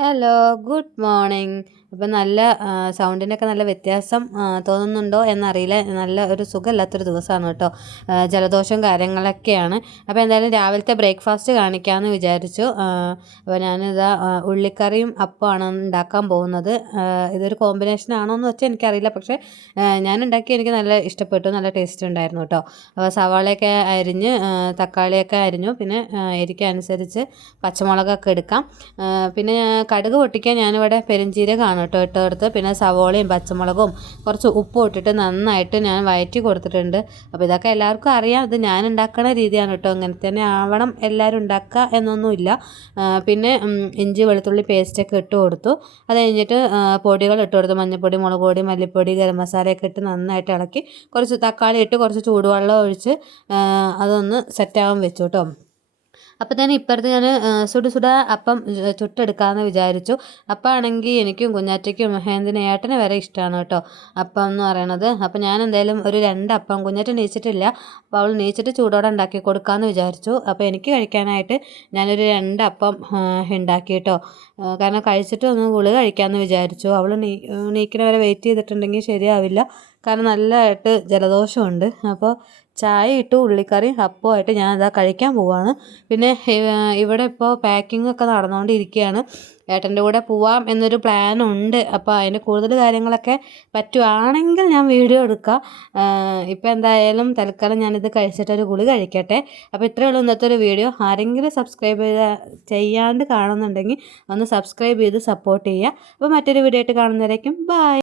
Hello, good morning. അപ്പം നല്ല സൗണ്ടിനൊക്കെ നല്ല വ്യത്യാസം തോന്നുന്നുണ്ടോ എന്നറിയില്ല. നല്ല ഒരു സുഖമില്ലാത്തൊരു ദിവസമാണ് കേട്ടോ. ജലദോഷവും കാര്യങ്ങളൊക്കെയാണ്. അപ്പോൾ എന്തായാലും രാവിലത്തെ ബ്രേക്ക്ഫാസ്റ്റ് കാണിക്കാമെന്ന് വിചാരിച്ചു. അപ്പോൾ ഞാനിതാ ഉള്ളിക്കറിയും അപ്പമാണ് ഉണ്ടാക്കാൻ പോകുന്നത്. ഇതൊരു കോമ്പിനേഷൻ ആണോ എന്ന് വെച്ചാൽ എനിക്കറിയില്ല, പക്ഷേ ഞാൻ ഉണ്ടാക്കി എനിക്ക് നല്ല ഇഷ്ടപ്പെട്ടു, നല്ല ടേസ്റ്റ് ഉണ്ടായിരുന്നു കേട്ടോ. അപ്പോൾ സവാളയൊക്കെ അരിഞ്ഞ് തക്കാളിയൊക്കെ അരിഞ്ഞു, പിന്നെ എരിക്കനുസരിച്ച് പച്ചമുളകൊക്കെ എടുക്കാം. പിന്നെ കടുക് പൊട്ടിക്കാൻ ഞാനിവിടെ പെരുംജീരകമാണ് കേട്ടോ ഇട്ട് കൊടുത്ത്, പിന്നെ സവോളയും പച്ചമുളകും കുറച്ച് ഉപ്പും ഇട്ടിട്ട് നന്നായിട്ട് ഞാൻ വഴറ്റി കൊടുത്തിട്ടുണ്ട്. അപ്പോൾ ഇതൊക്കെ എല്ലാവർക്കും അറിയാം, ഇത് ഞാൻ ഉണ്ടാക്കുന്ന രീതിയാണ് കേട്ടോ. ഇങ്ങനെ തന്നെ ആവണം എല്ലാവരും ഉണ്ടാക്കുക എന്നൊന്നുമില്ല. പിന്നെ ഇഞ്ചി വെളുത്തുള്ളി പേസ്റ്റൊക്കെ ഇട്ട് കൊടുത്തു. അത് കഴിഞ്ഞിട്ട് പൊടികൾ ഇട്ട് കൊടുത്തു. മഞ്ഞൾപ്പൊടി, മുളക് പൊടി, മല്ലിപ്പൊടി, ഗരം മസാലയൊക്കെ ഇട്ട് നന്നായിട്ട് ഇളക്കി കുറച്ച് തക്കാളി ഇട്ട് കുറച്ച് ചൂടുവെള്ളം ഒഴിച്ച് അതൊന്ന് സെറ്റാകാൻ വെച്ചു കേട്ടോ. അപ്പോൾ തന്നെ ഇപ്പുറത്ത് ഞാൻ സുട അപ്പം ചുട്ടെടുക്കാമെന്ന് വിചാരിച്ചു. അപ്പം ആണെങ്കിൽ എനിക്കും കുഞ്ഞാറ്റയ്ക്കും മഹേന്ദ്രനും ഏട്ടന് വരെ ഇഷ്ടമാണ് കേട്ടോ അപ്പം എന്ന് പറയണത്. അപ്പോൾ ഞാൻ എന്തായാലും ഒരു 2 അപ്പം, കുഞ്ഞാറ്റ നീച്ചിട്ടില്ല, അപ്പോൾ അവൾ നീച്ചിട്ട് ചൂടോടെ ഉണ്ടാക്കി കൊടുക്കാമെന്ന് വിചാരിച്ചു. അപ്പോൾ എനിക്ക് കഴിക്കാനായിട്ട് ഞാനൊരു 2 അപ്പം ഉണ്ടാക്കി കേട്ടോ. കാരണം കഴിച്ചിട്ട് ഒന്ന് ഗുളിക കഴിക്കാമെന്ന് വിചാരിച്ചു. അവൾ നീക്കണ വരെ വെയിറ്റ് ചെയ്തിട്ടുണ്ടെങ്കിൽ ശരിയാവില്ല, കാരണം നല്ലതായിട്ട് ജലദോഷമുണ്ട്. അപ്പോൾ ചായ ഇട്ടു, ഉള്ളിക്കറി അപ്പമായിട്ട് ഞാൻ അതാ കഴിക്കാൻ പോവാണ്. പിന്നെ ഇവിടെ ഇപ്പോൾ പാക്കിംഗ് ഒക്കെ നടന്നുകൊണ്ടിരിക്കുകയാണ്. ഏട്ടൻ്റെ കൂടെ പോവാം എന്നൊരു പ്ലാൻ ഉണ്ട്. അപ്പോൾ അതിൻ്റെ കൂടുതൽ കാര്യങ്ങളൊക്കെ പറ്റുവാണെങ്കിൽ ഞാൻ വീഡിയോ എടുക്കാം. ഇപ്പോൾ എന്തായാലും തൽക്കാലം ഞാനിത് കഴിച്ചിട്ടൊരു ഗുളി കഴിക്കട്ടെ. അപ്പോൾ ഇത്രയേ ഉള്ളൂ ഇന്നത്തെ ഒരു വീഡിയോ. ആരെങ്കിലും സബ്സ്ക്രൈബ് ചെയ്യാണ്ട് കാണുന്നുണ്ടെങ്കിൽ ഒന്ന് സബ്സ്ക്രൈബ് ചെയ്ത് സപ്പോർട്ട് ചെയ്യുക. അപ്പോൾ മറ്റൊരു വീഡിയോ ആയിട്ട് കാണുന്നവരേക്കും ബൈ.